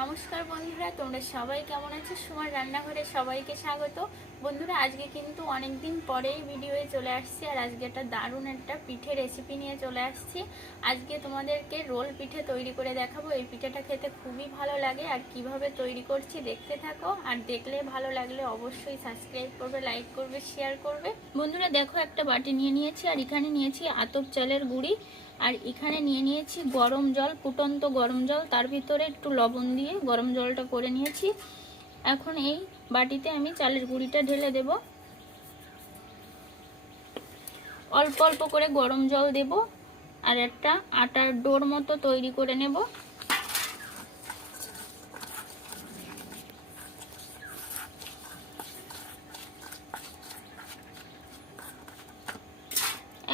নমস্কার বন্ধুরা, তোমরা সবাই কেমন আছো? সুমার রান্নাঘরে সবাইকে স্বাগত। বন্ধুরা, আজকে কিন্তু অনেক দিন পরেই ভিডিওয়ে চলে আসছি, আর আজকে একটা দারুণ একটা পিঠে রেসিপি নিয়ে চলে আসছি। আজকে তোমাদেরকে রোল পিঠে তৈরি করে দেখাবো। এই পিঠেটা খেতে খুবই ভালো লাগে, আর কিভাবে তৈরি করছি দেখতে থাকো। আর দেখলে ভালো লাগলে অবশ্যই সাবস্ক্রাইব করবে, লাইক করবে, শেয়ার করবে। বন্ধুরা দেখো, একটা বাটি নিয়ে নিয়েছি, আর এখানে নিয়েছি আতপ চালের গুঁড়ি, আর এখানে নিয়ে নিয়েছি গরম জল, ফুটন্ত গরম জল, তার ভিতরে একটু লবণ দিয়ে গরম জলটা করে নিয়েছি। এখন এই বাটিতে আমি চালের গুঁড়িটা ঢেলে দেব। অল্প অল্প করে গরম জল দেব, আর একটা আটার ডোর মতো তৈরি করে নেব।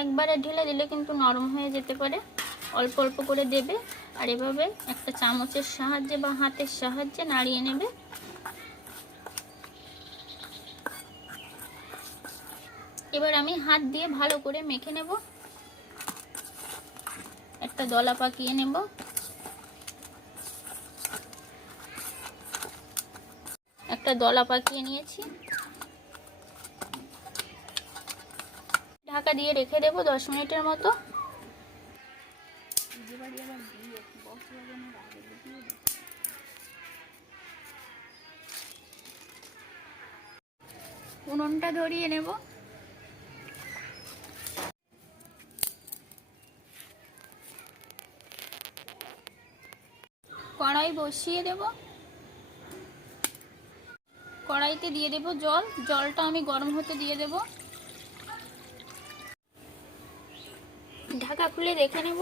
একবারে ঢেলে দিলে কিন্তু নরম হয়ে যেতে পারে, অল্প অল্প করে দেবে। আর এভাবে একটা চামচের সাহায্যে বা হাতের সাহায্যে নাড়িয়ে নেবে। এবার আমি হাত দিয়ে ভালো করে মেখে নেব, একটা দলা পাকিয়ে নেব। একটা দলা পাকিয়ে নিয়েছি, ঢাকা দিয়ে রেখে দেব 10 মিনিটের মতো। উনুনটা ধরিয়ে নেব। কড়াই বসিয়ে দেব, কড়াইতে দিয়ে দেব জল। জলটা আমি গরম হতে দিয়ে দেব। ঢাকা খুলে দেখে নেব।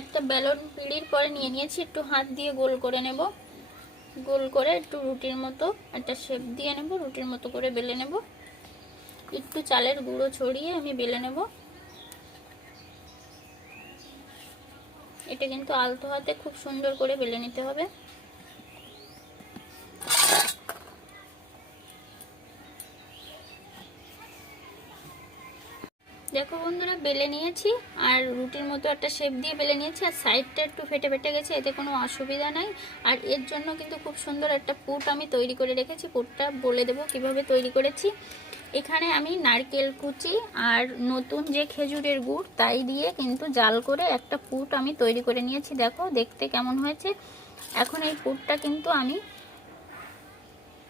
একটা বেলন পিঁড়ির পরে নিয়ে নিয়েছি, একটু হাত দিয়ে গোল করে নেব। গোল করে একটু রুটির মতো একটা শেপ দিয়ে নেব, রুটির মতো করে বেলে নেব। একটু চালের গুঁড়ো ছড়িয়ে আমি বেলে নেব। এটা কিন্তু আলতো হাতে খুব সুন্দর করে বেলে নিতে হবে। দেখো বন্ধুরা, বেলে নিয়েছি, আর রুটির মতো একটা শেপ দিয়ে বেলে নিয়েছি। আর সাইডটা একটু ফেটে ফেটে গেছে, এতে কোনো অসুবিধা নাই। আর এর জন্য কিন্তু খুব সুন্দর একটা পুট আমি তৈরি করে রেখেছি। পুটটা বলে দেবো কিভাবে তৈরি করেছি। এখানে আমি নারকেল কুচি আর নতুন যে খেজুরের গুড় তাই দিয়ে কিন্তু জাল করে একটা পুট আমি তৈরি করে নিয়েছি। দেখো দেখতে কেমন হয়েছে। এখন এই পুটটা কিন্তু আমি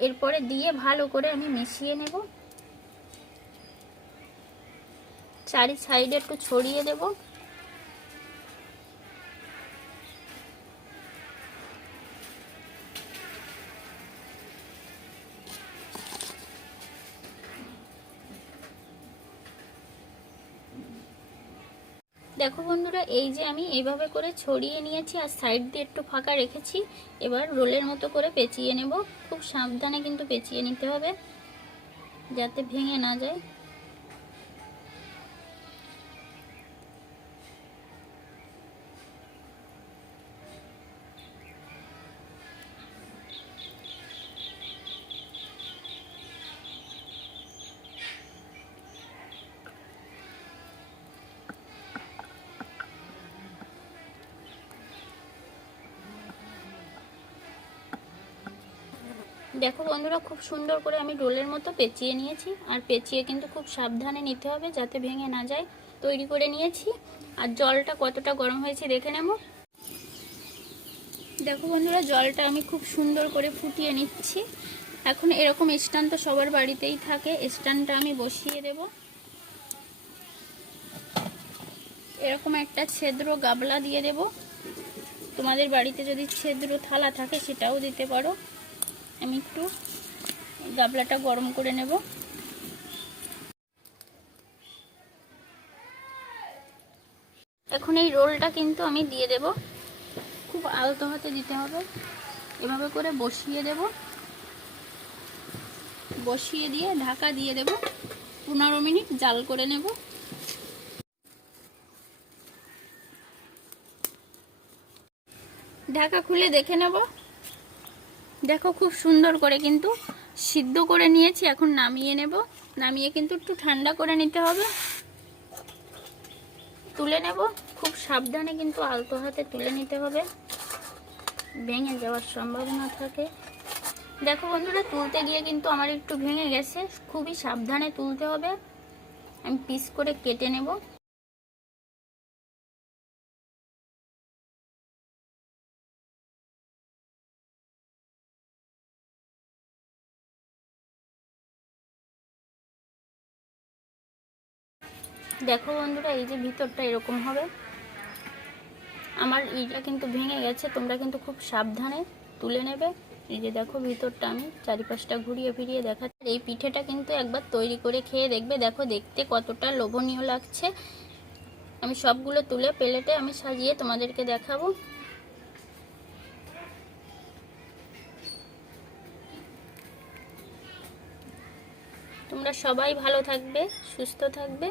এরপরে দিয়ে ভালো করে আমি মিশিয়ে নেব। চারি সাইডে একটু ছড়িয়ে দেব। দেখো বন্ধুরা, এই যে আমি এইভাবে করে ছড়িয়ে নিয়েছি, আর সাইড দিয়ে একটু ফাঁকা রেখেছি। এবার রোলের মতো করে পেঁচিয়ে নেব। খুব সাবধানে কিন্তু পেঁচিয়ে নিতে হবে, যাতে ভেঙে না যায়। দেখো বন্ধুরা, খুব সুন্দর করে আমি রোলের মতো পেঁচিয়ে নিয়েছি। আর পেঁচিয়ে কিন্তু খুব সাবধানে নিতে হবে, যাতে ভেঙে না যায়। তৈরি করে নিয়েছি। আর জলটা কতটা গরম হয়েছে দেখে নেব। দেখো বন্ধুরা, জলটা আমি খুব সুন্দর করে ফুটিয়ে নিচ্ছি। এখন এরকম স্ট্যান্ড তো সবার বাড়িতেই থাকে, স্ট্যান্ডটা আমি বসিয়ে দেব। এরকম একটা ছিদ্র গাবলা দিয়ে দেব। তোমাদের বাড়িতে যদি ছিদ্র থালা থাকে সেটাও দিতে পারো। আমি একটু গাবলাটা গরম করে নেব। এখন এই রোলটা কিন্তু আমি দিয়ে দেব। খুব আলতো হাতে দিতে হবে। এভাবে করে বসিয়ে দেব। বসিয়ে দিয়ে ঢাকা দিয়ে দেব। 15 মিনিট জাল করে নেব। ঢাকা খুলে দেখে নেব। দেখো খুব সুন্দর করে কিন্তু সিদ্ধ করে নিয়েছি। এখন নামিয়ে নেব। নামিয়ে কিন্তু একটু ঠান্ডা করে নিতে হবে। তুলে নেব। খুব সাবধানে কিন্তু আলতো হাতে তুলে নিতে হবে, ভেঙে যাওয়ার সম্ভাবনা থাকে। দেখো বন্ধুরা, তুলতে গিয়ে কিন্তু আমার একটু ভেঙে গেছে, খুবই সাবধানে তুলতে হবে। আমি পিস করে কেটে নেব। দেখো বন্ধুরা, এই যে ভিতরটা এরকম হবে। আমার এইটা কিন্তু ভেঙে গেছে, তোমরা কিন্তু খুব সাবধানে তুলে নেবে। এই যে দেখো ভিতরটা আমি চারিপাশটা ঘুরিয়ে ফিরিয়ে দেখাচ্ছি। এই পিঠেটা কিন্তু একবার তৈরি করে খেয়ে দেখবে, দেখো দেখতে কতটা লোভনীয় লাগছে। আমি সবগুলো তুলে প্লেটে আমি সাজিয়ে তোমাদেরকে দেখাবো। তোমরা সবাই ভালো থাকবে, সুস্থ থাকবে।